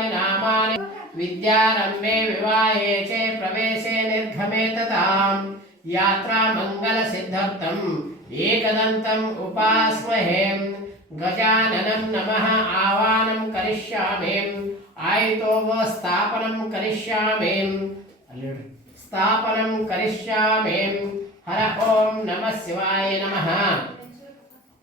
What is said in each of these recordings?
सर्वाणि नामानि विद्यारम्भे विवाहे च प्रवेशे निर्गमे तताम्। यात्रा मङ्गलसिद्धर्थम् एकदन्तम् उपास्महे गजाननं नमः आवाहनं करिष्यामि। आयतोव स्थापनं करिष्यामि। स्थापनं करिष्यामि। हर ॐ नमः शिवाय नमः।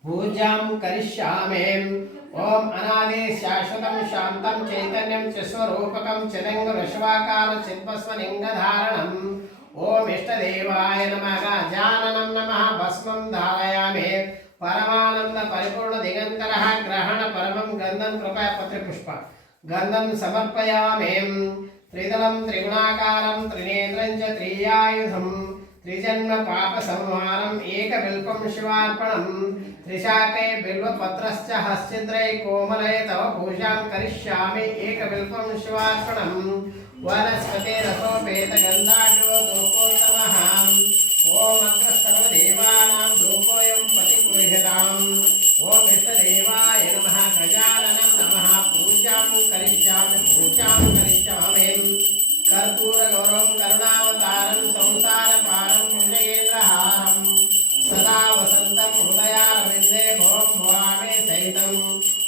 పూజాం కరిష్యామే. ఓం అనాది శాశ్వతం శాంతం చైతన్యం చిస్వరూపకం చిదంగ ఋషవాకాల చిత్వస్వ లింగధారణం ఓం ఇష్టదేవాయ నమ. గజాననం నమ. భస్మం ధారయామే. పరమానంద పరిపూర్ణ దిగంతర. గ్రహణ పరమం గంధం కృపాపత్రి పుష్ప గంధం సమర్పయామే. త్రిదళం త్రిగుణాకారం త్రినేత్రం చ త్రియాయుధం. त्रिजन्म पापसंहारम् एकबिल्पं शिवार्पणं त्रिशाकै बिल्वपत्रश्च हस्तिद्रै कोमले तव पूजां करिष्यामि एक बिल्कुम शिवार्पणम एकबिल्पं शिवार्पणं वनस्पतिरसोपेतगन्धाढ्यो धूपोत्तमः ॐ अग्र सर्वदेवानां धूपोऽयं प्रतिगृह्यताम् ॐ इष्टदेवाय नमः गजाननं नमः पूजां करिष्यामि पूजां करिष्यामि कर्पूरगौरवं करुणावतारं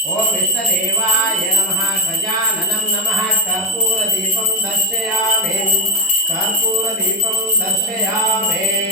ఓం విష్ణదేవాయ నమ గజాననం నమ కర్పూరదీపం దర్శయామే. కర్పూరదీపం దర్శయామే.